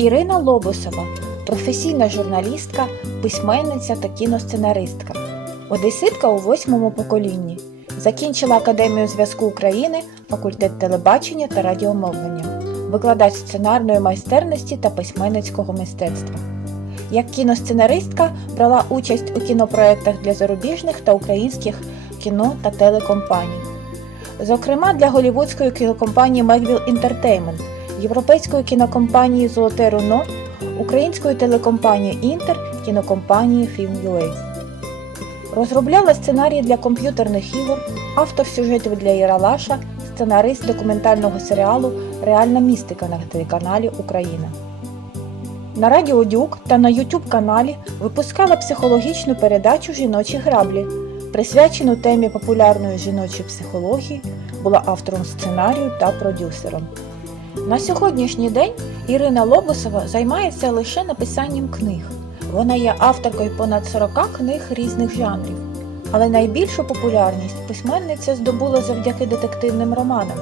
Ірина Лобусова, професійна журналістка, письменниця та кіносценаристка. Одеситка у восьмому поколінні. Закінчила Академію зв'язку України, факультет телебачення та радіомовлення, викладач сценарної майстерності та письменницького мистецтва. Як кіносценаристка брала участь у кінопроєктах для зарубіжних та українських кіно та телекомпаній. Зокрема, для голівудської кінокомпанії Megville Entertainment, європейської кінокомпанії Золоте Руно, української телекомпанії Інтер, кінокомпанії Film.ua. Розробляла сценарії для комп'ютерних ігор, автор сюжетів для Єралаша, сценарист документального серіалу Реальна містика на телеканалі Україна. На Радіо Дюк та на YouTube каналі випускала психологічну передачу Жіночі граблі, присвячену темі популярної жіночої психології, була автором сценарію та продюсером. На сьогоднішній день Ірина Лобусова займається лише написанням книг. Вона є авторкою понад 40 книг різних жанрів. Але найбільшу популярність письменниця здобула завдяки детективним романам,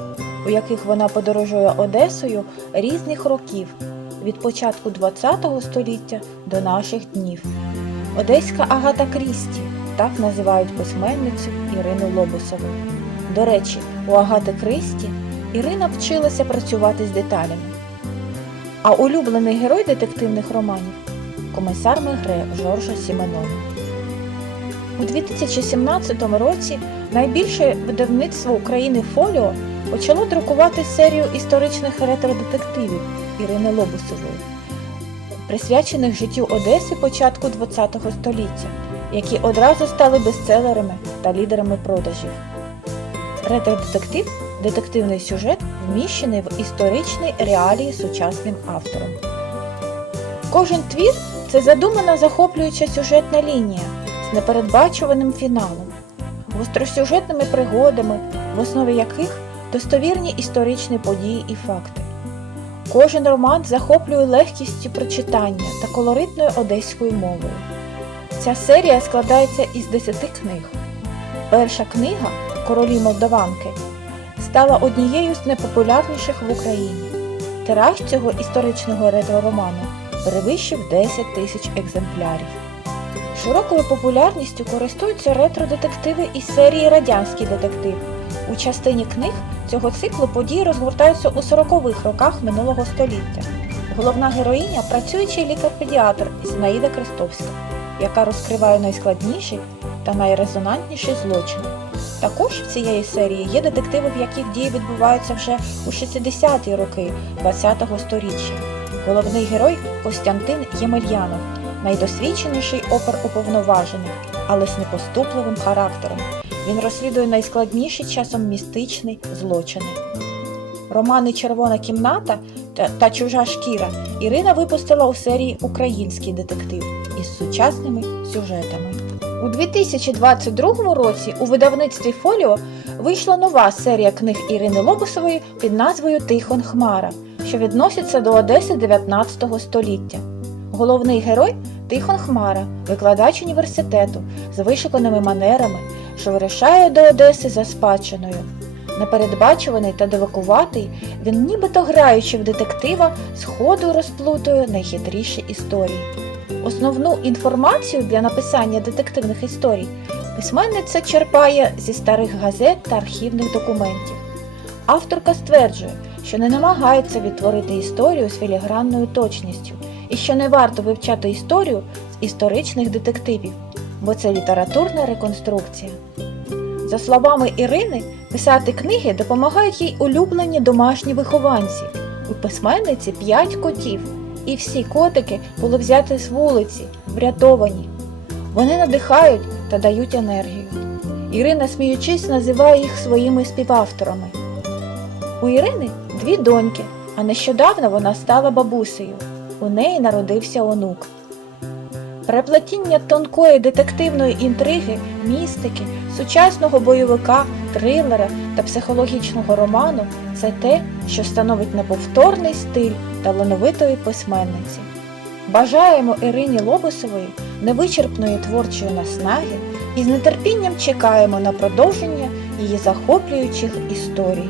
у яких вона подорожує Одесою різних років від початку ХХ століття до наших днів. Одеська Агата Крісті так називають письменницю Ірину Лобусову. До речі, у Агати Крісті Ірина вчилася працювати з деталями. А улюблений герой детективних романів комісар Мегре Жоржа Сіменона. У 2017 році найбільше видавництво України Фоліо почало друкувати серію історичних ретро-детективів Ірини Лобусової, присвячених життю Одеси початку ХХ століття, які одразу стали бестселерами та лідерами продажів. Ретро-детектив детективний сюжет вміщений в історичні реалії сучасним автором. Кожен твір це задумана захоплююча сюжетна лінія з непередбачуваним фіналом, гостросюжетними пригодами, в основі яких достовірні історичні події і факти. Кожен роман захоплює легкістю прочитання та колоритною одеською мовою. Ця серія складається із 10 книг. Перша книга Королі Молдаванки стала однією з найпопулярніших в Україні. Тираж цього історичного ретро-роману перевищив 10 тисяч екземплярів. Широкою популярністю користуються ретро-детективи із серії Радянський детектив. У частині книг цього циклу події розгортаються у 40-х роках минулого століття. Головна героїня працюючий лікар-педіатр Зінаїда Крестовська, яка розкриває найскладніші та найрезонантніші злочини. Також в цієї серії є детективи, в яких дії відбуваються вже у 60-ті роки ХХ століття. Головний герой Костянтин Ємельянов, найдосвідченіший опер уповноважений, але з непоступливим характером. Він розслідує найскладніші часом містичні злочини. Романи Червона кімната та, та Чужа шкіра Ірина випустила у серії Український детектив із сучасними сюжетами. У 2022 році у видавництві Фоліо вийшла нова серія книг Ірини Лобусової під назвою Тихон Хмара, що відноситься до Одеси 19 століття. Головний герой Тихон Хмара, викладач університету з вишуканими манерами, що вирішає до Одеси за спадщиною. Непередбачуваний та дивакуватий, він нібито граючи в детектива, сходу розплутує найхитріші історії. Основну інформацію для написання детективних історій письменниця черпає зі старих газет та архівних документів. Авторка стверджує, що не намагається відтворити історію з філігранною точністю і що не варто вивчати історію з історичних детективів, бо це літературна реконструкція. За словами Ірини, писати книги допомагають їй улюблені домашні вихованці. У письменниці п'ять котів, і всі котики були взяті з вулиці, врятовані. Вони надихають та дають енергію. Ірина, сміючись, називає їх своїми співавторами. У Ірини дві доньки, а нещодавно вона стала бабусею. У неї народився онук. Переплетіння тонкої детективної інтриги, містики, сучасного бойовика, трилера та психологічного роману це те, що становить неповторний стиль талановитої письменниці. Бажаємо Ірині Лобусової невичерпної творчої наснаги і з нетерпінням чекаємо на продовження її захоплюючих історій.